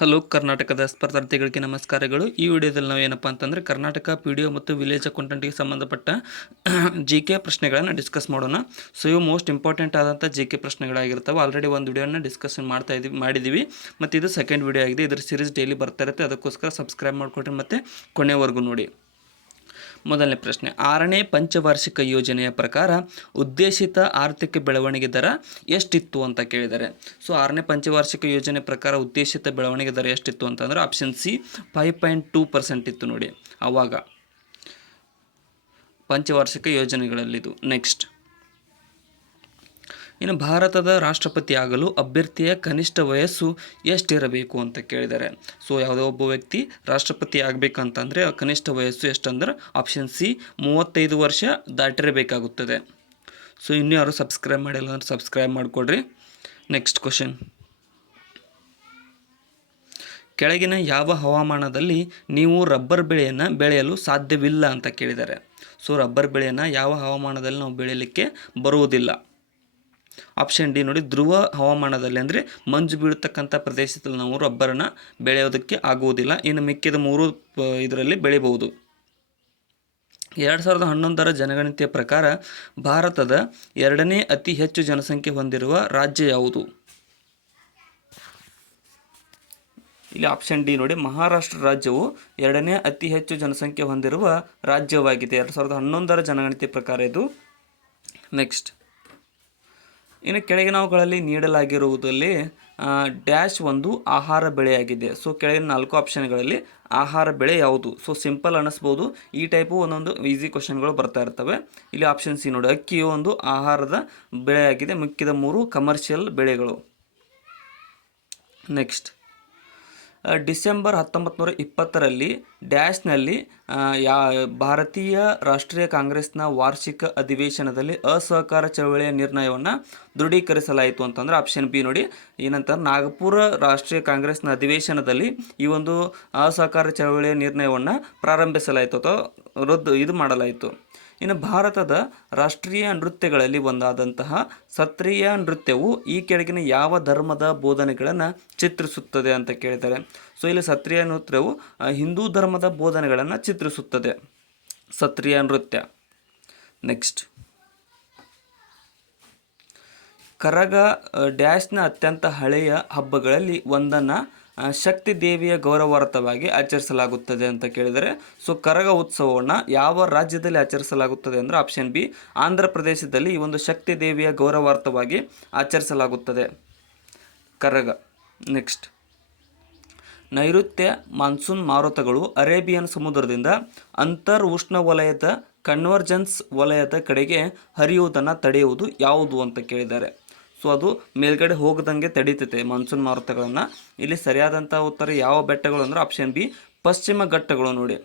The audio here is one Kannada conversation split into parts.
ಹಲೋ ಕರ್ನಾಟಕದ ಸ್ಪರ್ಧಾರ್ಥಿಗಳಿಗೆ ನಮಸ್ಕಾರಗಳು. ಈ ವಿಡಿಯೋದಲ್ಲಿ ನಾವು ಏನಪ್ಪ ಅಂತಂದರೆ ಕರ್ನಾಟಕ PDO ಮತ್ತು ವಿಲೇಜ್ ಅಕೌಂಟೆಂಟ್ಗೆ ಸಂಬಂಧಪಟ್ಟ GK ಪ್ರಶ್ನೆಗಳನ್ನು ಡಿಸ್ಕಸ್ ಮಾಡೋಣ. ಸೊ ಇವು ಮೋಸ್ಟ್ ಇಂಪಾರ್ಟೆಂಟ್ ಆದಂಥ GK ಪ್ರಶ್ನೆಗಳಾಗಿರ್ತವೆ. ಆಲ್ರೆಡಿ ಒಂದು ವಿಡಿಯೋನ ಡಿಸ್ಕಷನ್ ಮಾಡಿದ್ದೀವಿ ಮತ್ತು ಇದು ಸೆಕೆಂಡ್ ವಿಡಿಯೋ ಆಗಿದೆ. ಇದರ ಸೀರೀಸ್ ಡೈಲಿ ಬರ್ತಾ ಇರುತ್ತೆ, ಅದಕ್ಕೋಸ್ಕರ ಸಬ್ಸ್ಕ್ರೈಬ್ ಮಾಡಿಕೊಡ್ರಿ ಮತ್ತು ಕೊನೆವರೆಗೂ ನೋಡಿ. ಮೊದಲನೇ ಪ್ರಶ್ನೆ, 6ನೇ ಪಂಚವಾರ್ಷಿಕ ಯೋಜನೆಯ ಪ್ರಕಾರ ಉದ್ದೇಶಿತ ಆರ್ಥಿಕ ಬೆಳವಣಿಗೆ ದರ ಎಷ್ಟಿತ್ತು ಅಂತ ಕೇಳಿದ್ದಾರೆ. ಸೊ 6ನೇ ಪಂಚವಾರ್ಷಿಕ ಯೋಜನೆ ಪ್ರಕಾರ ಉದ್ದೇಶಿತ ಬೆಳವಣಿಗೆ ದರ ಎಷ್ಟಿತ್ತು ಅಂತಂದರೆ ಆಪ್ಷನ್ ಸಿ 5.2% ಇತ್ತು ನೋಡಿ ಆವಾಗ ಪಂಚವಾರ್ಷಿಕ ಯೋಜನೆಗಳಲ್ಲಿದು. ನೆಕ್ಸ್ಟ್, ಇನ್ನು ಭಾರತದ ರಾಷ್ಟ್ರಪತಿ ಆಗಲು ಅಭ್ಯರ್ಥಿಯ ಕನಿಷ್ಠ ವಯಸ್ಸು ಎಷ್ಟಿರಬೇಕು ಅಂತ ಕೇಳಿದ್ದಾರೆ. ಸೊ ಯಾವುದೋ ಒಬ್ಬ ವ್ಯಕ್ತಿ ರಾಷ್ಟ್ರಪತಿ ಆಗಬೇಕಂತಂದರೆ ಕನಿಷ್ಠ ವಯಸ್ಸು ಎಷ್ಟಂದ್ರೆ ಆಪ್ಷನ್ ಸಿ 35 ವರ್ಷ ದಾಟಿರಬೇಕಾಗುತ್ತದೆ. ಸೊ ಇನ್ನೂ ಯಾರು ಸಬ್ಸ್ಕ್ರೈಬ್ ಮಾಡಿಲ್ಲ ಅಂದರೆ ಸಬ್ಸ್ಕ್ರೈಬ್ ಮಾಡಿಕೊಡ್ರಿ. ನೆಕ್ಸ್ಟ್ ಕ್ವಶನ್, ಕೆಳಗಿನ ಯಾವ ಹವಾಮಾನದಲ್ಲಿ ನೀವು ರಬ್ಬರ್ ಬೆಳೆಯನ್ನು ಬೆಳೆಯಲು ಸಾಧ್ಯವಿಲ್ಲ ಅಂತ ಕೇಳಿದ್ದಾರೆ. ಸೊ ರಬ್ಬರ್ ಬೆಳೆಯನ್ನು ಯಾವ ಹವಾಮಾನದಲ್ಲಿ ನಾವು ಬೆಳೆಯಲಿಕ್ಕೆ ಬರುವುದಿಲ್ಲ? ಆಪ್ಷನ್ ಡಿ ನೋಡಿ, ಧ್ರುವ ಹವಾಮಾನದಲ್ಲಿ ಅಂದರೆ ಮಂಜು ಬೀಳತಕ್ಕಂಥ ಪ್ರದೇಶದಲ್ಲಿ ನಾವು ರಬ್ಬರನ್ನು ಬೆಳೆಯೋದಕ್ಕೆ ಆಗುವುದಿಲ್ಲ. ಇನ್ನು ಮಿಕ್ಕಿದ 3 ಇದರಲ್ಲಿ ಬೆಳೆಯಬಹುದು. 2011ರ ಜನಗಣತಿಯ ಪ್ರಕಾರ ಭಾರತದ 2ನೇ ಅತಿ ಹೆಚ್ಚು ಜನಸಂಖ್ಯೆ ಹೊಂದಿರುವ ರಾಜ್ಯ ಯಾವುದು? ಇಲ್ಲಿ ಆಪ್ಷನ್ ಡಿ ನೋಡಿ, ಮಹಾರಾಷ್ಟ್ರ ರಾಜ್ಯವು 2ನೇ ಅತಿ ಹೆಚ್ಚು ಜನಸಂಖ್ಯೆ ಹೊಂದಿರುವ ರಾಜ್ಯವಾಗಿದೆ 2011ರ ಜನಗಣತಿ ಪ್ರಕಾರ ಇದು. ನೆಕ್ಸ್ಟ್, ಇನ್ನು ಕೆಳಗಿನವುಗಳಲ್ಲಿ ನೀಡಲಾಗಿರುವುದರಲ್ಲಿ ಡ್ಯಾಶ್ ಒಂದು ಆಹಾರ ಬೆಳೆಯಾಗಿದೆ. ಸೊ ಕೆಳಗಿನ 4 ಆಪ್ಷನ್ಗಳಲ್ಲಿ ಆಹಾರ ಬೆಳೆ ಯಾವುದು? ಸೊ ಸಿಂಪಲ್ ಅನ್ನಿಸ್ಬೋದು, ಈ ಟೈಪು ಒಂದೊಂದು ಈಸಿ ಕ್ವಶನ್ಗಳು ಬರ್ತಾ ಇರ್ತವೆ. ಇಲ್ಲಿ ಆಪ್ಷನ್ ಸಿ ನೋಡಿ, ಅಕ್ಕಿಯು ಒಂದು ಆಹಾರದ ಬೆಳೆಯಾಗಿದೆ, ಮಿಕ್ಕಿದ 3 ಕಮರ್ಷಿಯಲ್ ಬೆಳೆಗಳು. ನೆಕ್ಸ್ಟ್, ಡಿಸೆಂಬರ್ 1920ರಲ್ಲಿ ಡ್ಯಾಶ್ನಲ್ಲಿ ಭಾರತೀಯ ರಾಷ್ಟ್ರೀಯ ಕಾಂಗ್ರೆಸ್ನ ವಾರ್ಷಿಕ ಅಧಿವೇಶನದಲ್ಲಿ ಅಸಹಕಾರ ಚಳವಳಿಯ ನಿರ್ಣಯವನ್ನು ದೃಢೀಕರಿಸಲಾಯಿತು ಅಂತಂದರೆ ಆಪ್ಷನ್ ಬಿ ನೋಡಿ, ಏನಂತ ನಾಗಪುರ ರಾಷ್ಟ್ರೀಯ ಕಾಂಗ್ರೆಸ್ನ ಅಧಿವೇಶನದಲ್ಲಿ ಈ ಒಂದು ಅಸಹಕಾರ ಚಳವಳಿಯ ನಿರ್ಣಯವನ್ನು ಪ್ರಾರಂಭಿಸಲಾಯಿತು ಅಥವಾ ಇದು ಮಾಡಲಾಯಿತು. ಇನ್ನು ಭಾರತದ ರಾಷ್ಟ್ರೀಯ ನೃತ್ಯಗಳಲ್ಲಿ ಒಂದಾದಂತಹ ಸತ್ರಿಯ ನೃತ್ಯವು ಈ ಕೆಳಗಿನ ಯಾವ ಧರ್ಮದ ಬೋಧನೆಗಳನ್ನು ಚಿತ್ರಿಸುತ್ತದೆ ಅಂತ ಕೇಳಿದ್ದಾರೆ. ಸೊ ಇಲ್ಲಿ ಸತ್ರಿಯ ನೃತ್ಯವು ಹಿಂದೂ ಧರ್ಮದ ಬೋಧನೆಗಳನ್ನು ಚಿತ್ರಿಸುತ್ತದೆ, ಸತ್ರಿಯ ನೃತ್ಯ. ನೆಕ್ಸ್ಟ್, ಕರಗ ಡ್ಯಾಶ್ನ ಅತ್ಯಂತ ಹಳೆಯ ಹಬ್ಬಗಳಲ್ಲಿ ಒಂದನ್ನು ಶಕ್ತಿ ದೇವಿಯ ಗೌರವಾರ್ಥವಾಗಿ ಆಚರಿಸಲಾಗುತ್ತದೆ ಅಂತ ಕೇಳಿದರೆ. ಸೊ ಕರಗ ಉತ್ಸವವನ್ನು ಯಾವ ರಾಜ್ಯದಲ್ಲಿ ಆಚರಿಸಲಾಗುತ್ತದೆ ಅಂದರೆ ಆಪ್ಷನ್ ಬಿ ಆಂಧ್ರ ಪ್ರದೇಶದಲ್ಲಿ ಈ ಒಂದು ಶಕ್ತಿ ದೇವಿಯ ಗೌರವಾರ್ಥವಾಗಿ ಆಚರಿಸಲಾಗುತ್ತದೆ ಕರಗ. ನೆಕ್ಸ್ಟ್, ನೈಋತ್ಯ ಮಾನ್ಸೂನ್ ಮಾರುತಗಳು ಅರೇಬಿಯನ್ ಸಮುದ್ರದಿಂದ ಅಂತರ್ ಉಷ್ಣವಲಯದ ಕನ್ವರ್ಜೆನ್ಸ್ ವಲಯದ ಕಡೆಗೆ ಹರಿಯುವುದನ್ನು ತಡೆಯುವುದು ಯಾವುದು ಅಂತ ಕೇಳಿದ್ದಾರೆ. ಸೊ ಅದು ಮೇಲ್ಗಡೆ ಹೋಗದಂಗೆ ತಡೀತೈತೆ ಮಾನ್ಸೂನ್ ಮಾರುತಗಳನ್ನು. ಇಲ್ಲಿ ಸರಿಯಾದಂಥ ಉತ್ತರ ಯಾವ ಬೆಟ್ಟಗಳು ಅಂದರೆ ಆಪ್ಷನ್ ಬಿ ಪಶ್ಚಿಮ ಘಟ್ಟಗಳು ನೋಡಿ.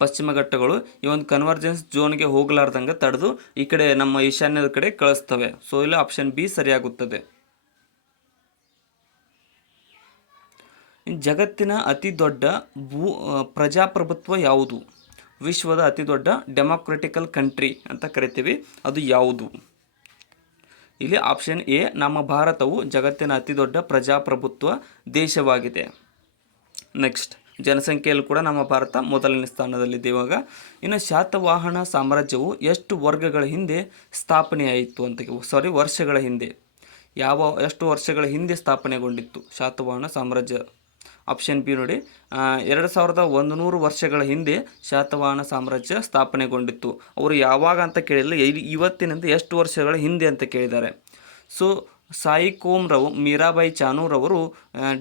ಪಶ್ಚಿಮ ಘಟ್ಟಗಳು ಈ ಒಂದು ಕನ್ವರ್ಜೆನ್ಸ್ ಝೋನ್ಗೆ ಹೋಗಲಾರ್ದಂಗೆ ತಡೆದು ಈ ಕಡೆ ನಮ್ಮ ಈಶಾನ್ಯದ ಕಡೆ ಕಳಿಸ್ತವೆ. ಸೊ ಇಲ್ಲಿ ಆಪ್ಷನ್ ಬಿ ಸರಿಯಾಗುತ್ತದೆ. ಜಗತ್ತಿನ ಅತಿ ದೊಡ್ಡ ಪ್ರಜಾಪ್ರಭುತ್ವ ಯಾವುದು? ವಿಶ್ವದ ಅತಿ ದೊಡ್ಡ ಡೆಮೋಕ್ರೆಟಿಕಲ್ ಕಂಟ್ರಿ ಅಂತ ಕರಿತೀವಿ, ಅದು ಯಾವುದು? ಇಲ್ಲಿ ಆಪ್ಷನ್ ಎ ನಮ್ಮ ಭಾರತವು ಜಗತ್ತಿನ ಅತಿ ದೊಡ್ಡ ಪ್ರಜಾಪ್ರಭುತ್ವ ದೇಶವಾಗಿದೆ. ನೆಕ್ಸ್ಟ್, ಜನಸಂಖ್ಯೆಯಲ್ಲಿ ಕೂಡ ನಮ್ಮ ಭಾರತ ಮೊದಲನೇ ಸ್ಥಾನದಲ್ಲಿದೆ ಇವಾಗ. ಇನ್ನು ಶಾತವಾಹನ ಸಾಮ್ರಾಜ್ಯವು ಎಷ್ಟು ವರ್ಗಗಳ ಹಿಂದೆ ಸ್ಥಾಪನೆಯಾಯಿತು ಅಂತ ವರ್ಷಗಳ ಹಿಂದೆ ಎಷ್ಟು ವರ್ಷಗಳ ಹಿಂದೆ ಸ್ಥಾಪನೆಗೊಂಡಿತ್ತು ಶಾತವಾಹನ ಸಾಮ್ರಾಜ್ಯ? ಆಪ್ಷನ್ ಬಿ ನೋಡಿ, 2100 ವರ್ಷಗಳ ಹಿಂದೆ ಶಾತವಾಹನ ಸಾಮ್ರಾಜ್ಯ ಸ್ಥಾಪನೆಗೊಂಡಿತ್ತು. ಅವರು ಯಾವಾಗ ಅಂತ ಕೇಳಿಲ್ಲ, ಇವತ್ತಿನಿಂದ ಎಷ್ಟು ವರ್ಷಗಳ ಹಿಂದೆ ಅಂತ ಕೇಳಿದ್ದಾರೆ. ಸೊ ಸಾಯಿಕೋಮ್ರವು ಮೀರಾಬಾಯಿ ಚಾನೂರವರು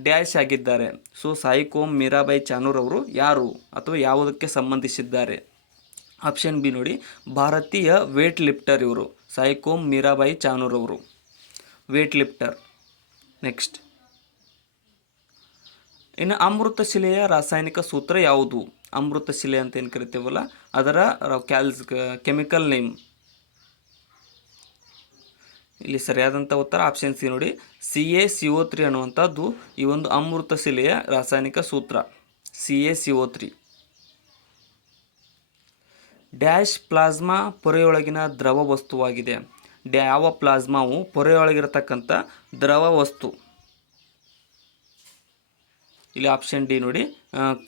ಡ್ಯಾಶ್ ಆಗಿದ್ದಾರೆ. ಸೊ ಸಾಯಿಕೋಮ್ ಮೀರಾಬಾಯಿ ಚಾನೂರವರು ಯಾರು ಅಥವಾ ಯಾವುದಕ್ಕೆ ಸಂಬಂಧಿಸಿದ್ದಾರೆ? ಆಪ್ಷನ್ ಬಿ ನೋಡಿ, ಭಾರತೀಯ ವೇಟ್ ಲಿಫ್ಟರ್ ಇವರು. ಸಾಯಿಕೋಮ್ ಮೀರಾಬಾಯಿ ಚಾನೂರವರು ವೇಟ್ ಲಿಫ್ಟರ್. ನೆಕ್ಸ್ಟ್, ಇನ್ನು ಅಮೃತ ಶಿಲೆಯ ರಾಸಾಯನಿಕ ಸೂತ್ರ ಯಾವುದು? ಅಮೃತ ಶಿಲೆ ಅಂತ ಏನು ಕರಿತೀವಲ್ಲ ಅದರ ಕೆಮಿಕಲ್ ನೇಮ್. ಇಲ್ಲಿ ಸರಿಯಾದಂಥ ಉತ್ತರ ಆಪ್ಷನ್ ಸಿ ನೋಡಿ, CaCO3 ಅನ್ನುವಂಥದ್ದು ಈ ಒಂದು ಅಮೃತ ಶಿಲೆಯ ರಾಸಾಯನಿಕ ಸೂತ್ರ, CaCO3. ಡ್ಯಾಶ್ ಪ್ಲಾಸ್ಮಾ ಪೊರೆಯೊಳಗಿನ ದ್ರವ ವಸ್ತುವಾಗಿದೆ. ಯಾವ ಪ್ಲಾಸ್ಮಾವು ಪೊರೆಯೊಳಗಿರತಕ್ಕಂಥ ದ್ರವ ವಸ್ತು? ಇಲ್ಲಿ ಆಪ್ಷನ್ ಡಿ ನೋಡಿ,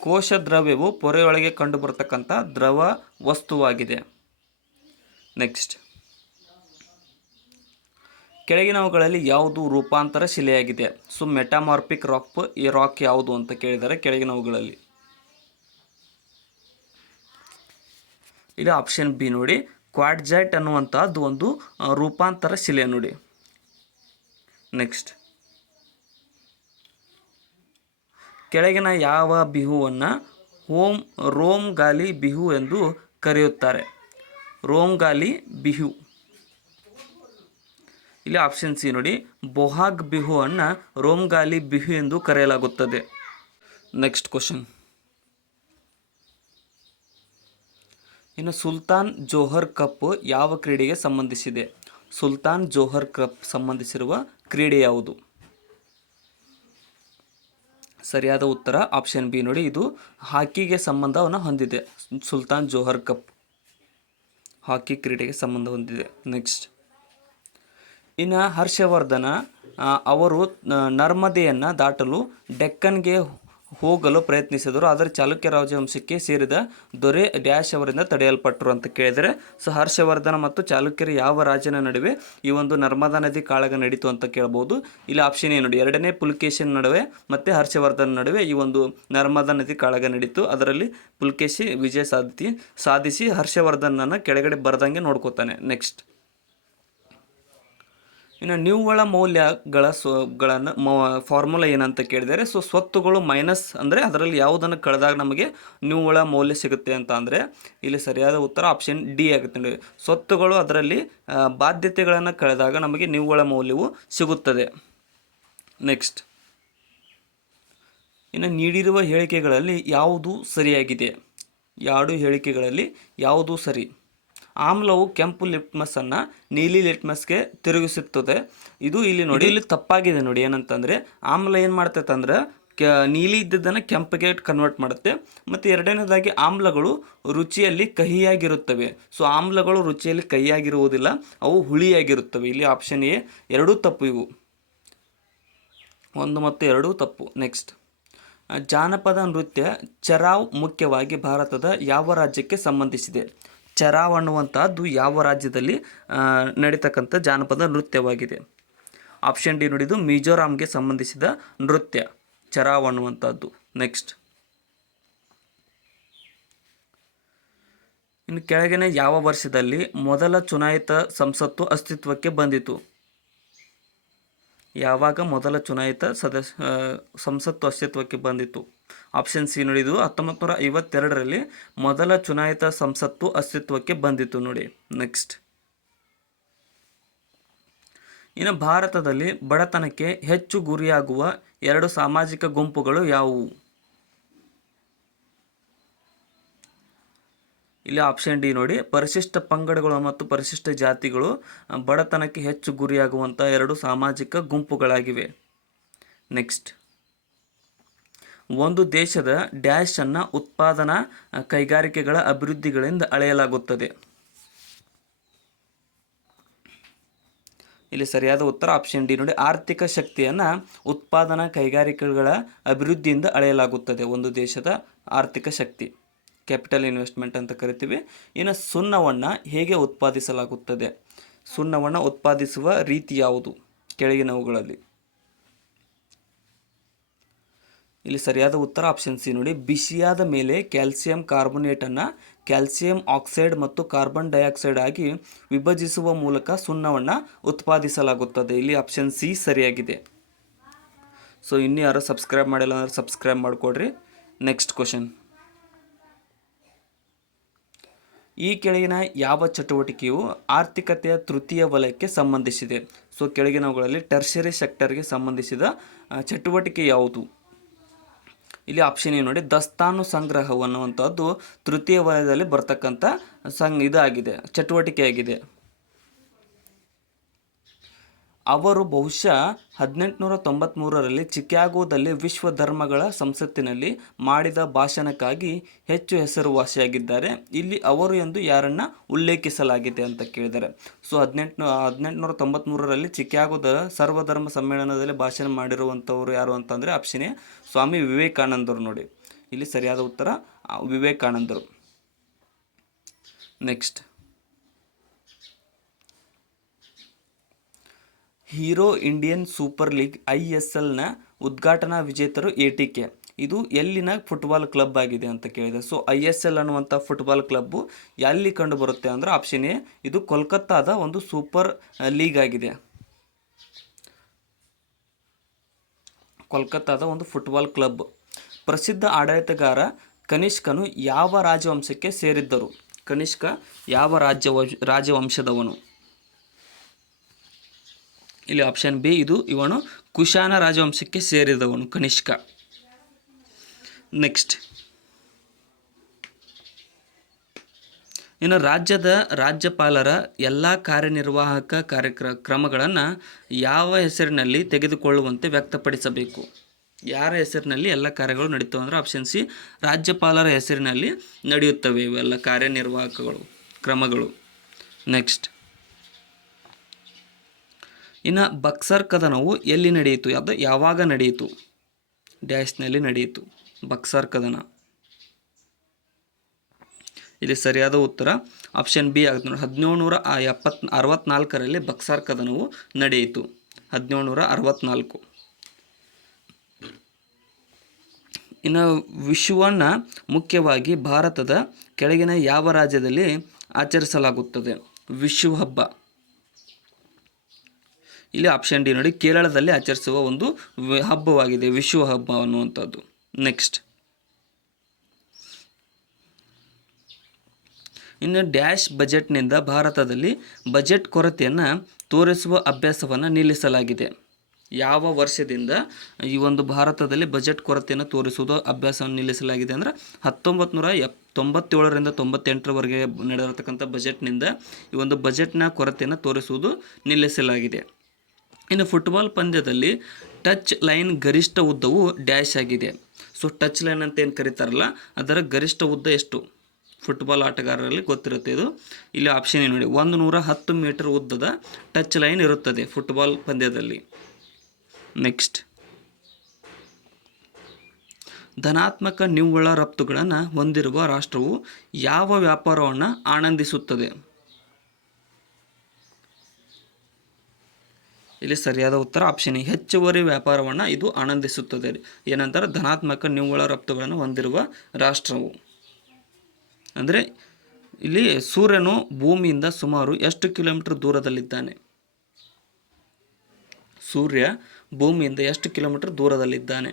ಕೋಶ ದ್ರವ್ಯವು ಪೊರೆಯೊಳಗೆ ಕಂಡುಬರತಕ್ಕಂಥ ದ್ರವ ವಸ್ತುವಾಗಿದೆ. ನೆಕ್ಸ್ಟ್, ಕೆಳಗಿನವುಗಳಲ್ಲಿ ಯಾವುದು ರೂಪಾಂತರ ಶಿಲೆಯಾಗಿದೆ? ಸೊ ಮೆಟಾಮಾರ್ಫಿಕ್ ರಾಕ್ ಯಾವುದು ಅಂತ ಕೇಳಿದರೆ ಕೆಳಗಿನವುಗಳಲ್ಲಿ ಇಲ್ಲಿ ಆಪ್ಷನ್ ಬಿ ನೋಡಿ, ಕ್ವಾಡ್ಜೈಟ್ ಅನ್ನುವಂಥದ್ದು ಒಂದು ರೂಪಾಂತರ ಶಿಲೆ ನೋಡಿ. ನೆಕ್ಸ್ಟ್, ಕೆಳಗಿನ ಯಾವ ಬಿಹುವನ್ನು ರೋಮ್ಗಾಲಿ ಬಿಹು ಎಂದು ಕರೆಯುತ್ತಾರೆ? ರೋಮ್ಗಾಲಿ ಬಿಹು. ಇಲ್ಲಿ ಆಪ್ಷನ್ ಸಿ ನೋಡಿ, ಬೊಹಾಗ್ ಬಿಹುವನ್ನು ರೋಮ್ಗಾಲಿ ಬಿಹು ಎಂದು ಕರೆಯಲಾಗುತ್ತದೆ. ನೆಕ್ಸ್ಟ್ ಕ್ವಶನ್, ಇನ್ನು ಸುಲ್ತಾನ್ ಜೋಹರ್ ಕಪ್ ಯಾವ ಕ್ರೀಡೆಗೆ ಸಂಬಂಧಿಸಿದೆ? ಸುಲ್ತಾನ್ ಜೋಹರ್ ಕಪ್ ಸಂಬಂಧಿಸಿರುವ ಕ್ರೀಡೆ ಯಾವುದು? ಸರಿಯಾದ ಉತ್ತರ ಆಪ್ಷನ್ ಬಿ ನೋಡಿ, ಇದು ಹಾಕಿಗೆ ಸಂಬಂಧವನ್ನು ಹೊಂದಿದೆ. ಸುಲ್ತಾನ್ ಜೋಹರ್ ಕಪ್ ಹಾಕಿ ಕ್ರೀಡೆಗೆ ಸಂಬಂಧ ಹೊಂದಿದೆ. ನೆಕ್ಸ್ಟ್, ಇನ್ನು ಹರ್ಷವರ್ಧನ ಅವರು ನರ್ಮದೆಯನ್ನು ದಾಟಲು ಡೆಕ್ಕನ್ಗೆ ಹೋಗಲು ಪ್ರಯತ್ನಿಸಿದರು, ಆದರೆ ಚಾಲುಕ್ಯ ರಾಜವಂಶಕ್ಕೆ ಸೇರಿದ ದೊರೆ ಡ್ಯಾಶ್ ಅವರಿಂದ ತಡೆಯಲ್ಪಟ್ಟರು ಅಂತ ಕೇಳಿದರೆ, ಸೊ ಹರ್ಷವರ್ಧನ ಮತ್ತು ಚಾಲುಕ್ಯರ ಯಾವ ರಾಜನ ನಡುವೆ ಈ ಒಂದು ನರ್ಮದಾ ನದಿ ಕಾಳಗ ನಡೀತು ಅಂತ ಕೇಳ್ಬೋದು. ಇಲ್ಲಿ ಆಪ್ಷನ್ ಎ ನೋಡಿ, ಎರಡನೇ ಪುಲಕೇಶಿನ ನಡುವೆ ಮತ್ತು ಹರ್ಷವರ್ಧನ ನಡುವೆ ಈ ಒಂದು ನರ್ಮದಾ ನದಿ ಕಾಳಗ ನಡೀತು. ಅದರಲ್ಲಿ ಪುಲಕೇಶಿ ವಿಜಯ ಸಾಧಿಸಿ ಹರ್ಷವರ್ಧನನ್ನು ಕೆಳಗಡೆ ಬರದಂಗೆ ನೋಡ್ಕೋತಾನೆ. ನೆಕ್ಸ್ಟ್, ಇನ್ನು ನಿವ್ವಳ ಮೌಲ್ಯಗಳನ್ನು ಫಾರ್ಮುಲಾ ಏನಂತ ಕೇಳಿದರೆ, ಸೊ ಸ್ವತ್ತುಗಳು ಮೈನಸ್ ಅಂದರೆ ಅದರಲ್ಲಿ ಯಾವುದನ್ನು ಕಳೆದಾಗ ನಮಗೆ ನಿವ್ವಳ ಮೌಲ್ಯ ಸಿಗುತ್ತೆ ಅಂತ ಅಂದರೆ ಇಲ್ಲಿ ಸರಿಯಾದ ಉತ್ತರ ಆಪ್ಷನ್ ಡಿ ಆಗುತ್ತೆ ನೋಡಿ. ಸ್ವತ್ತುಗಳು ಅದರಲ್ಲಿ ಬಾಧ್ಯತೆಗಳನ್ನು ಕಳೆದಾಗ ನಮಗೆ ನಿವ್ವಳ ಮೌಲ್ಯವು ಸಿಗುತ್ತದೆ. ನೆಕ್ಸ್ಟ್, ಇನ್ನು ನೀಡಿರುವ ಹೇಳಿಕೆಗಳಲ್ಲಿ ಯಾವುದು ಸರಿಯಾಗಿದೆ? ಎರಡು ಹೇಳಿಕೆಗಳಲ್ಲಿ ಯಾವುದು ಸರಿ? ಆಮ್ಲವು ಕೆಂಪು ಲಿಟ್ಮಸನ್ನು ನೀಲಿ ಲಿಟ್ಮಸ್ಗೆ ತಿರುಗಿಸುತ್ತದೆ. ಇದು ಇಲ್ಲಿ ನೋಡಿ, ಇಲ್ಲಿ ತಪ್ಪಾಗಿದೆ ನೋಡಿ. ಏನಂತಂದರೆ ಆಮ್ಲ ಏನು ಮಾಡ್ತೈತೆ ಅಂದ್ರೆ ನೀಲಿ ಇದ್ದದ್ದನ್ನು ಕೆಂಪಿಗೆ ಕನ್ವರ್ಟ್ ಮಾಡುತ್ತೆ. ಮತ್ತು ಎರಡನೇದಾಗಿ ಆಮ್ಲಗಳು ರುಚಿಯಲ್ಲಿ ಕಹಿಯಾಗಿರುತ್ತವೆ. ಸೊ ಆಮ್ಲಗಳು ರುಚಿಯಲ್ಲಿ ಕಹಿಯಾಗಿರುವುದಿಲ್ಲ, ಅವು ಹುಳಿಯಾಗಿರುತ್ತವೆ. ಇಲ್ಲಿ ಆಪ್ಷನ್ ಎ ಎರಡೂ ತಪ್ಪು. ಇವು 1 ಮತ್ತು 2 ತಪ್ಪು. ನೆಕ್ಸ್ಟ್, ಜಾನಪದ ನೃತ್ಯ ಚರಾವ್ ಮುಖ್ಯವಾಗಿ ಭಾರತದ ಯಾವ ರಾಜ್ಯಕ್ಕೆ ಸಂಬಂಧಿಸಿದೆ? ಚರಾವ್ ಅನ್ನುವಂಥದ್ದು ಯಾವ ರಾಜ್ಯದಲ್ಲಿ ನಡೀತಕ್ಕಂಥ ಜಾನಪದ ನೃತ್ಯವಾಗಿದೆ? ಆಪ್ಷನ್ ಡಿ ನೋಡಿದ್ದು ಮಿಜೋರಾಂಗೆ ಸಂಬಂಧಿಸಿದ ನೃತ್ಯ ಚರಾವ್ ಅನ್ನುವಂಥದ್ದು. ನೆಕ್ಸ್ಟ್, ಇನ್ನು ಕೆಳಗಿನ ಯಾವ ವರ್ಷದಲ್ಲಿ ಮೊದಲ ಚುನಾಯಿತ ಸಂಸತ್ತು ಅಸ್ತಿತ್ವಕ್ಕೆ ಬಂದಿತು? ಯಾವಾಗ ಮೊದಲ ಚುನಾಯಿತ ಸಂಸತ್ತು ಅಸ್ತಿತ್ವಕ್ಕೆ ಬಂದಿತು? ಆಪ್ಷನ್ ಸಿ ನೋಡಿದ್ದು 1952ರಲ್ಲಿ ಮೊದಲ ಚುನಾಯಿತ ಸಂಸತ್ತು ಅಸ್ತಿತ್ವಕ್ಕೆ ಬಂದಿತ್ತು ನೋಡಿ. ನೆಕ್ಸ್ಟ್, ಇನ್ನು ಭಾರತದಲ್ಲಿ ಬಡತನಕ್ಕೆ ಹೆಚ್ಚು ಗುರಿಯಾಗುವ 2 ಸಾಮಾಜಿಕ ಗುಂಪುಗಳು ಯಾವುವು? ಇಲ್ಲಿ ಆಪ್ಷನ್ ಡಿ ನೋಡಿ, ಪರಿಶಿಷ್ಟ ಪಂಗಡಗಳು ಮತ್ತು ಪರಿಶಿಷ್ಟ ಜಾತಿಗಳು ಬಡತನಕ್ಕೆ ಹೆಚ್ಚು ಗುರಿಯಾಗುವಂಥ 2 ಸಾಮಾಜಿಕ ಗುಂಪುಗಳಾಗಿವೆ. ನೆಕ್ಸ್ಟ್, ಒಂದು ದೇಶದ ಡ್ಯಾಶ್ ಅನ್ನು ಉತ್ಪಾದನಾ ಕೈಗಾರಿಕೆಗಳ ಅಭಿವೃದ್ಧಿಗಳಿಂದ ಅಳೆಯಲಾಗುತ್ತದೆ. ಇಲ್ಲಿ ಸರಿಯಾದ ಉತ್ತರ ಆಪ್ಷನ್ ಡಿ ನೋಡಿ, ಆರ್ಥಿಕ ಶಕ್ತಿಯನ್ನು ಉತ್ಪಾದನಾ ಕೈಗಾರಿಕೆಗಳ ಅಭಿವೃದ್ಧಿಯಿಂದ ಅಳೆಯಲಾಗುತ್ತದೆ. ಒಂದು ದೇಶದ ಆರ್ಥಿಕ ಶಕ್ತಿ ಕ್ಯಾಪಿಟಲ್ ಇನ್ವೆಸ್ಟ್ಮೆಂಟ್ ಅಂತ ಕರಿತೀವಿ. ಇನ್ನು ಸುಣ್ಣವನ್ನು ಹೇಗೆ ಉತ್ಪಾದಿಸಲಾಗುತ್ತದೆ? ಸುಣ್ಣವನ್ನು ಉತ್ಪಾದಿಸುವ ರೀತಿ ಯಾವುದು ಕೆಳಗಿನವುಗಳಲ್ಲಿ? ಇಲ್ಲಿ ಸರಿಯಾದ ಉತ್ತರ ಆಪ್ಷನ್ ಸಿ ನೋಡಿ, ಬಿಸಿಯಾದ ಮೇಲೆ ಕ್ಯಾಲ್ಸಿಯಂ ಕಾರ್ಬೊನೇಟನ್ನು ಕ್ಯಾಲ್ಸಿಯಂ ಆಕ್ಸೈಡ್ ಮತ್ತು ಕಾರ್ಬನ್ ಡೈಆಕ್ಸೈಡ್ ಆಗಿ ವಿಭಜಿಸುವ ಮೂಲಕ ಸುಣ್ಣವನ್ನು ಉತ್ಪಾದಿಸಲಾಗುತ್ತದೆ. ಇಲ್ಲಿ ಆಪ್ಷನ್ ಸಿ ಸರಿಯಾಗಿದೆ. ಸೊ ಇನ್ನೂ ಯಾರು ಸಬ್ಸ್ಕ್ರೈಬ್ ಮಾಡಿಲ್ಲ ಅಂದರೆ ಸಬ್ಸ್ಕ್ರೈಬ್ ಮಾಡಿಕೊಡ್ರಿ. ನೆಕ್ಸ್ಟ್ ಕ್ವಶನ್, ಈ ಕೆಳಗಿನ ಯಾವ ಚಟುವಟಿಕೆಯು ಆರ್ಥಿಕತೆಯ ತೃತೀಯ ವಲಯಕ್ಕೆ ಸಂಬಂಧಿಸಿದೆ? ಸೊ ಕೆಳಗಿನವುಗಳಲ್ಲಿ ಟರ್ಷರಿ ಸೆಕ್ಟರ್ಗೆ ಸಂಬಂಧಿಸಿದ ಚಟುವಟಿಕೆ ಯಾವುದು? ಇಲ್ಲಿ ಆಪ್ಷನ್ ಏನು ನೋಡಿ, ದಾಸ್ತಾನು ಸಂಗ್ರಹವು ಅನ್ನುವಂಥದ್ದು ತೃತೀಯ ವಲಯದಲ್ಲಿ ಬರ್ತಕ್ಕಂಥ ಇದಾಗಿದೆ, ಚಟುವಟಿಕೆಯಾಗಿದೆ. ಅವರು ಬಹುಶಃ 1893ರಲ್ಲಿ ಚಿಕಾಗೋದಲ್ಲಿ ವಿಶ್ವ ಧರ್ಮಗಳ ಸಂಸತ್ತಿನಲ್ಲಿ ಮಾಡಿದ ಭಾಷಣಕ್ಕಾಗಿ ಹೆಚ್ಚು ಹೆಸರುವಾಸಿಯಾಗಿದ್ದಾರೆ. ಇಲ್ಲಿ ಅವರು ಎಂದು ಯಾರನ್ನು ಉಲ್ಲೇಖಿಸಲಾಗಿದೆ ಅಂತ ಕೇಳಿದ್ದಾರೆ. ಸೊ 1893ರಲ್ಲಿ ಚಿಕಾಗೋದ ಸರ್ವಧರ್ಮ ಸಮ್ಮೇಳನದಲ್ಲಿ ಭಾಷಣ ಮಾಡಿರುವಂಥವ್ರು ಯಾರು ಅಂತಂದರೆ ಆಪ್ಷನ್ ಎ ಸ್ವಾಮಿ ವಿವೇಕಾನಂದರು. ನೋಡಿ, ಇಲ್ಲಿ ಸರಿಯಾದ ಉತ್ತರ ವಿವೇಕಾನಂದರು. Next, hero Indian super league ISLನ ಉದ್ಘಾಟನಾ ವಿಜೇತರು ATK. ಇದು ಎಲ್ಲಿನ ಫುಟ್ಬಾಲ್ ಕ್ಲಬ್ ಆಗಿದೆ ಅಂತ ಕೇಳಿದೆ. ಸೊ ISL ಅನ್ನುವಂಥ ಫುಟ್ಬಾಲ್ ಕ್ಲಬ್ಬು ಎಲ್ಲಿ ಕಂಡು ಬರುತ್ತೆ ಅಂದರೆ ಆಪ್ಷನ್ ಎ ಇದು ಕೋಲ್ಕತ್ತಾದ ಒಂದು ಸೂಪರ್ ಲೀಗ್ ಆಗಿದೆ. ಕೋಲ್ಕತ್ತಾದ ಒಂದು ಫುಟ್ಬಾಲ್ ಕ್ಲಬ್. ಪ್ರಸಿದ್ಧ ಆಡಳಿತಗಾರ ಕನಿಷ್ಕನು ಯಾವ ರಾಜವಂಶಕ್ಕೆ ಸೇರಿದ್ದರು? ಕನಿಷ್ಕ ಯಾವ ರಾಜವಂಶದವನು? ಇಲ್ಲಿ ಆಪ್ಷನ್ ಬಿ ಇವನು ಕುಶಾನ ರಾಜವಂಶಕ್ಕೆ ಸೇರಿದವನು ಕನಿಷ್ಕ. ನೆಕ್ಸ್ಟ್, ಇನ್ನು ರಾಜ್ಯಪಾಲರ ಎಲ್ಲ ಕಾರ್ಯನಿರ್ವಾಹಕ ಕ್ರಮಗಳನ್ನು ಯಾವ ಹೆಸರಿನಲ್ಲಿ ತೆಗೆದುಕೊಳ್ಳುವಂತೆ ವ್ಯಕ್ತಪಡಿಸಬೇಕು? ಯಾರ ಹೆಸರಿನಲ್ಲಿ ಎಲ್ಲ ಕಾರ್ಯಗಳು ನಡೀತವೆ ಅಂದರೆ ಆಪ್ಷನ್ ಸಿ ರಾಜ್ಯಪಾಲರ ಹೆಸರಿನಲ್ಲಿ ನಡೆಯುತ್ತವೆ ಇವೆಲ್ಲ ಕಾರ್ಯನಿರ್ವಾಹಕಗಳು ಕ್ರಮಗಳು. ನೆಕ್ಸ್ಟ್, ಇನ್ನು ಬಕ್ಸರ್ ಕದನವು ಎಲ್ಲಿ ನಡೆಯಿತು? ಯಾವಾಗ ನಡೆಯಿತು? ಡ್ಯಾಶ್ನಲ್ಲಿ ನಡೆಯಿತು ಬಕ್ಸರ್ ಕದನ. ಇಲ್ಲಿ ಸರಿಯಾದ ಉತ್ತರ ಆಪ್ಷನ್ ಬಿ ಆಗುತ್ತೆ ನೋಡಿ. 1764ರಲ್ಲಿ ಬಕ್ಸರ್ ಕದನವು ನಡೆಯಿತು. 1764. ಇನ್ನು ವಿಷುವನ್ನು ಮುಖ್ಯವಾಗಿ ಭಾರತದ ಕೆಳಗಿನ ಯಾವ ರಾಜ್ಯದಲ್ಲಿ ಆಚರಿಸಲಾಗುತ್ತದೆ? ವಿಷು ಹಬ್ಬ. ಇಲ್ಲಿ ಆಪ್ಷನ್ ಡಿ ನೋಡಿ, ಕೇರಳದಲ್ಲಿ ಆಚರಿಸುವ ಒಂದು ಹಬ್ಬವಾಗಿದೆ ವಿಷು ಹಬ್ಬ ಅನ್ನುವಂಥದ್ದು. ನೆಕ್ಸ್ಟ್, ಇನ್ನು ಡ್ಯಾಶ್ ಬಜೆಟ್ನಿಂದ ಭಾರತದಲ್ಲಿ ಬಜೆಟ್ ಕೊರತೆಯನ್ನು ತೋರಿಸುವ ಅಭ್ಯಾಸವನ್ನು ನಿಲ್ಲಿಸಲಾಗಿದೆ. ಯಾವ ವರ್ಷದಿಂದ ಈ ಒಂದು ಭಾರತದಲ್ಲಿ ಬಜೆಟ್ ಕೊರತೆಯನ್ನು ತೋರಿಸುವುದು ಅಭ್ಯಾಸವನ್ನು ನಿಲ್ಲಿಸಲಾಗಿದೆ ಅಂದರೆ 1997ರಿಂದ 98ರವರೆಗೆ ನಡೆದಿರತಕ್ಕಂಥ ಬಜೆಟ್ನಿಂದ ಈ ಒಂದು ಬಜೆಟ್ನ ಕೊರತೆಯನ್ನು ತೋರಿಸುವುದು ನಿಲ್ಲಿಸಲಾಗಿದೆ. ಇನ್ನು ಫುಟ್ಬಾಲ್ ಪಂದ್ಯದಲ್ಲಿ ಟಚ್ ಲೈನ್ ಗರಿಷ್ಠ ಉದ್ದವು ಡ್ಯಾಶ್ ಆಗಿದೆ. ಸೊ ಟಚ್ ಲೈನ್ ಅಂತ ಏನು ಕರೀತಾರಲ್ಲ ಅದರ ಗರಿಷ್ಠ ಉದ್ದ ಎಷ್ಟು? ಫುಟ್ಬಾಲ್ ಆಟಗಾರರಲ್ಲಿ ಗೊತ್ತಿರುತ್ತೆ ಇದು. ಇಲ್ಲಿ ಆಪ್ಷನ್ ನೋಡಿ, 110 ಮೀಟರ್ ಉದ್ದದ ಟಚ್ ಲೈನ್ ಇರುತ್ತದೆ ಫುಟ್ಬಾಲ್ ಪಂದ್ಯದಲ್ಲಿ. ನೆಕ್ಸ್ಟ್, ಧನಾತ್ಮಕ ನಿವ್ವಳ ರಫ್ತುಗಳನ್ನು ಹೊಂದಿರುವ ರಾಷ್ಟ್ರವು ಯಾವ ವ್ಯಾಪಾರವನ್ನು ಆನಂದಿಸುತ್ತದೆ? ಇಲ್ಲಿ ಸರಿಯಾದ ಉತ್ತರ ಆಪ್ಷನ್ ಎ ಹೆಚ್ಚುವರಿ ವ್ಯಾಪಾರವನ್ನು ಇದು ಆನಂದಿಸುತ್ತದೆ. ಏನಂತಾರೆ? ಧನಾತ್ಮಕ ನಿವ್ವಳ ರಫ್ತುಗಳನ್ನು ಹೊಂದಿರುವ ರಾಷ್ಟ್ರವು. ಅಂದರೆ ಇಲ್ಲಿ ಸೂರ್ಯನು ಭೂಮಿಯಿಂದ ಸುಮಾರು ಎಷ್ಟು ಕಿಲೋಮೀಟರ್ ದೂರದಲ್ಲಿದ್ದಾನೆ? ಸೂರ್ಯ ಭೂಮಿಯಿಂದ ಎಷ್ಟು ಕಿಲೋಮೀಟರ್ ದೂರದಲ್ಲಿದ್ದಾನೆ?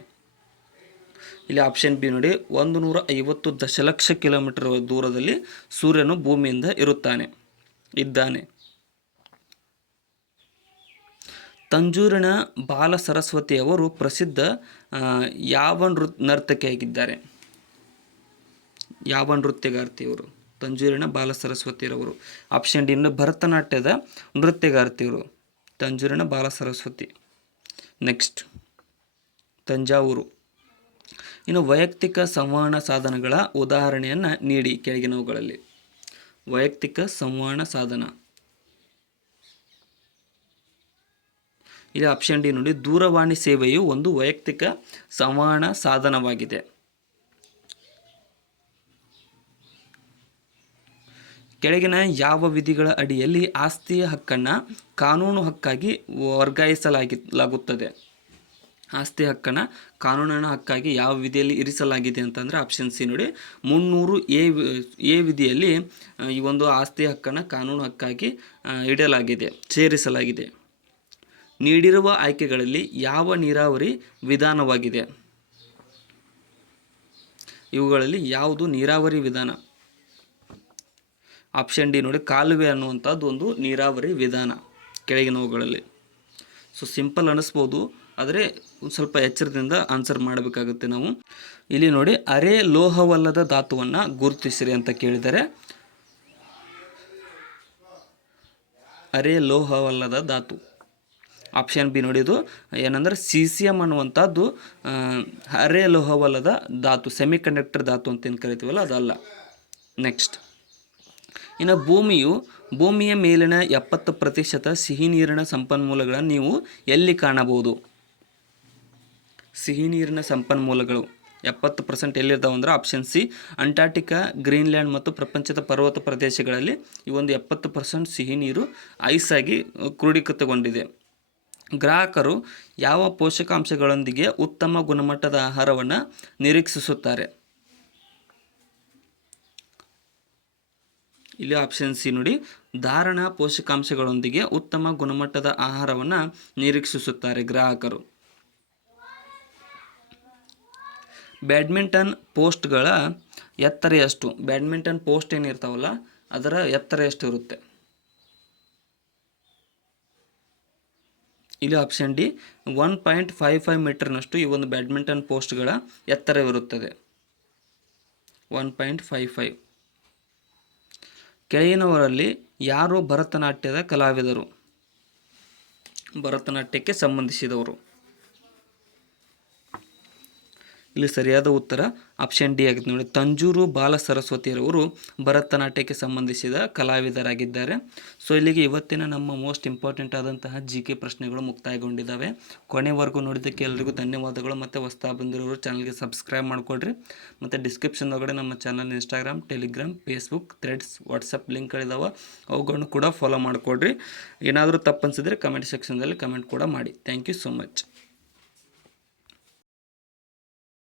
ಇಲ್ಲಿ ಆಪ್ಷನ್ ಬಿ ನೋಡಿ, 150 ದಶಲಕ್ಷ ಕಿಲೋಮೀಟರ್ ದೂರದಲ್ಲಿ ಸೂರ್ಯನು ಭೂಮಿಯಿಂದ ಇದ್ದಾನೆ. ತಂಜೂರಿನ ಬಾಲ ಸರಸ್ವತಿಯವರು ಪ್ರಸಿದ್ಧ ಯಾವ ನರ್ತಕಿಯಾಗಿದ್ದಾರೆ? ಯಾವ ನೃತ್ಯಗಾರ್ತಿಯವರು? ತಂಜೂರಿನ ಬಾಲ ಸರಸ್ವತಿಯರವರು. ಆಪ್ಷನ್ ಡಿ ಭರತನಾಟ್ಯದ ನೃತ್ಯಗಾರ್ತಿಯವರು ತಂಜೂರಿನ ಬಾಲ ಸರಸ್ವತಿ. ನೆಕ್ಸ್ಟ್, ತಂಜಾವೂರು. ಇನ್ನು ವೈಯಕ್ತಿಕ ಸಂವಹನ ಸಾಧನಗಳ ಉದಾಹರಣೆಯನ್ನು ನೀಡಿ ಕೆಳಗಿನವುಗಳಲ್ಲಿ. ವೈಯಕ್ತಿಕ ಸಂವಹನ ಸಾಧನ. ಇಲ್ಲಿ ಆಪ್ಷನ್ ಡಿ ನೋಡಿ, ದೂರವಾಣಿ ಸೇವೆಯು ಒಂದು ವೈಯಕ್ತಿಕ ಸಂವಹನ ಸಾಧನವಾಗಿದೆ. ಕೆಳಗಿನ ಯಾವ ವಿಧಿಗಳ ಅಡಿಯಲ್ಲಿ ಆಸ್ತಿಯ ಹಕ್ಕನ್ನು ಕಾನೂನು ಹಕ್ಕಾಗಿ ವರ್ಗಾಯಿಸಲಾಗುತ್ತದೆ? ಆಸ್ತಿ ಹಕ್ಕನ್ನು ಕಾನೂನಿನ ಹಕ್ಕಾಗಿ ಯಾವ ವಿಧಿಯಲ್ಲಿ ಇರಿಸಲಾಗಿದೆ ಅಂತಂದರೆ ಆಪ್ಷನ್ ಸಿ ನೋಡಿ, 300A ವಿಧಿಯಲ್ಲಿ ಈ ಒಂದು ಆಸ್ತಿ ಹಕ್ಕನ್ನು ಕಾನೂನು ಹಕ್ಕಾಗಿ ಸೇರಿಸಲಾಗಿದೆ. ನೀಡಿರುವ ಆಯ್ಕೆಗಳಲ್ಲಿ ಯಾವ ನೀರಾವರಿ ವಿಧಾನವಾಗಿದೆ? ಇವುಗಳಲ್ಲಿ ಯಾವುದು ನೀರಾವರಿ ವಿಧಾನ? ಆಪ್ಷನ್ ಡಿ ನೋಡಿ, ಕಾಲುವೆ ಅನ್ನುವಂಥದ್ದು ಒಂದು ನೀರಾವರಿ ವಿಧಾನ ಕೆಳಗಿನವುಗಳಲ್ಲಿ. ಸೊ ಸಿಂಪಲ್ ಅನ್ನಿಸ್ಬೋದು, ಆದರೆ ಒಂದು ಸ್ವಲ್ಪ ಎಚ್ಚರದಿಂದ ಆನ್ಸರ್ ಮಾಡಬೇಕಾಗುತ್ತೆ ನಾವು. ಇಲ್ಲಿ ನೋಡಿ, ಅರೆ ಲೋಹವಲ್ಲದ ಧಾತುವನ್ನು ಗುರುತಿಸಿರಿ ಅಂತ ಕೇಳಿದರೆ ಅರೆ ಲೋಹವಲ್ಲದ ಧಾತು ಆಪ್ಷನ್ ಬಿ ನೋಡಿ, ಇದು ಏನಂದ್ರೆ ಸೀಸಿಯಮ್ ಅನ್ನುವಂಥದ್ದು ಅರೆ ಲೋಹವಲ್ಲದ ಧಾತು, ಸೆಮಿ ಕಂಡಕ್ಟರ್ ಧಾತು ಅಂತ ಏನು ಕರಿತೀವಲ್ಲ ಅದಲ್ಲ. ನೆಕ್ಸ್ಟ್, ಇನ್ನು ಭೂಮಿಯ ಮೇಲಿನ 70% ಸಿಹಿ ನೀರಿನ ಸಂಪನ್ಮೂಲಗಳನ್ನು ನೀವು ಎಲ್ಲಿ ಕಾಣಬಹುದು? ಸಿಹಿ ನೀರಿನ ಸಂಪನ್ಮೂಲಗಳು 70% ಎಲ್ಲಿರ್ತಾವೆ ಅಂದ್ರೆ ಆಪ್ಷನ್ ಸಿ ಅಂಟಾರ್ಟಿಕಾ, ಗ್ರೀನ್ಲ್ಯಾಂಡ್ ಮತ್ತು ಪ್ರಪಂಚದ ಪರ್ವತ ಪ್ರದೇಶಗಳಲ್ಲಿ ಈ ಒಂದು 70% ಸಿಹಿ ನೀರು ಐಸ್ ಆಗಿ ಕ್ರೋಢೀಕೃತಗೊಂಡಿದೆ. ಗ್ರಾಹಕರು ಯಾವ ಪೋಷಕಾಂಶಗಳೊಂದಿಗೆ ಉತ್ತಮ ಗುಣಮಟ್ಟದ ಆಹಾರವನ್ನು ನಿರೀಕ್ಷಿಸುತ್ತಾರೆ? ಇಲ್ಲಿ ಆಪ್ಷನ್ ಸಿ ನೋಡಿ, ಧಾರಣ ಪೋಷಕಾಂಶಗಳೊಂದಿಗೆ ಉತ್ತಮ ಗುಣಮಟ್ಟದ ಆಹಾರವನ್ನು ನಿರೀಕ್ಷಿಸುತ್ತಾರೆ ಗ್ರಾಹಕರು. ಬ್ಯಾಡ್ಮಿಂಟನ್ ಪೋಸ್ಟ್ಗಳ ಎತ್ತರ ಎಷ್ಟು? ಬ್ಯಾಡ್ಮಿಂಟನ್ ಪೋಸ್ಟ್ ಏನಿರ್ತಾವಲ್ಲ ಅದರ ಎತ್ತರ ಎಷ್ಟು ಇರುತ್ತೆ? ಇಲ್ಲಿ ಆಪ್ಷನ್ ಡಿ 1.55 ಮೀಟರ್ನಷ್ಟು ಈ ಒಂದು ಬ್ಯಾಡ್ಮಿಂಟನ್ ಪೋಸ್ಟ್ಗಳ ಎತ್ತರವಿರುತ್ತದೆ. 1.55. ಕೆಳಗಿನವರಲ್ಲಿ ಯಾರು ಭರತನಾಟ್ಯದ ಕಲಾವಿದರು? ಭರತನಾಟ್ಯಕ್ಕೆ ಸಂಬಂಧಿಸಿದವರು. ಇಲ್ಲಿ ಸರಿಯಾದ ಉತ್ತರ ಆಪ್ಷನ್ ಡಿ ಆಗಿದೆ ನೋಡಿ, ತಂಜೂರು ಬಾಲ ಸರಸ್ವತಿಯರವರು ಭರತನಾಟ್ಯಕ್ಕೆ ಸಂಬಂಧಿಸಿದ ಕಲಾವಿದರಾಗಿದ್ದಾರೆ. ಸೊ ಇಲ್ಲಿಗೆ ಇವತ್ತಿನ ನಮ್ಮ ಮೋಸ್ಟ್ ಇಂಪಾರ್ಟೆಂಟ್ ಆದಂತಹ GK ಪ್ರಶ್ನೆಗಳು ಮುಕ್ತಾಯಗೊಂಡಿದ್ದಾವೆ. ಕೊನೆವರೆಗೂ ನೋಡಿದ್ದಕ್ಕೆ ಎಲ್ಲರಿಗೂ ಧನ್ಯವಾದಗಳು. ಮತ್ತು ಹೊಸ್ತಾ ಬಂದಿರೋರು ಚಾನಲ್ಗೆ ಸಬ್ಸ್ಕ್ರೈಬ್ ಮಾಡಿಕೊಡ್ರಿ. ಮತ್ತು ಡಿಸ್ಕ್ರಿಪ್ಷನ್ ಒಳಗಡೆ ನಮ್ಮ channel Instagram, Telegram, Facebook, Threads, WhatsApp ಲಿಂಕ್ಗಳಿದಾವೆ, ಅವುಗಳನ್ನು ಕೂಡ ಫಾಲೋ ಮಾಡಿಕೊಡ್ರಿ. ಏನಾದರೂ ತಪ್ಪು ಅನಿಸಿದ್ರೆ ಕಮೆಂಟ್ ಸೆಕ್ಷನ್ದಲ್ಲಿ ಕಮೆಂಟ್ ಕೂಡ ಮಾಡಿ. Thank you so much.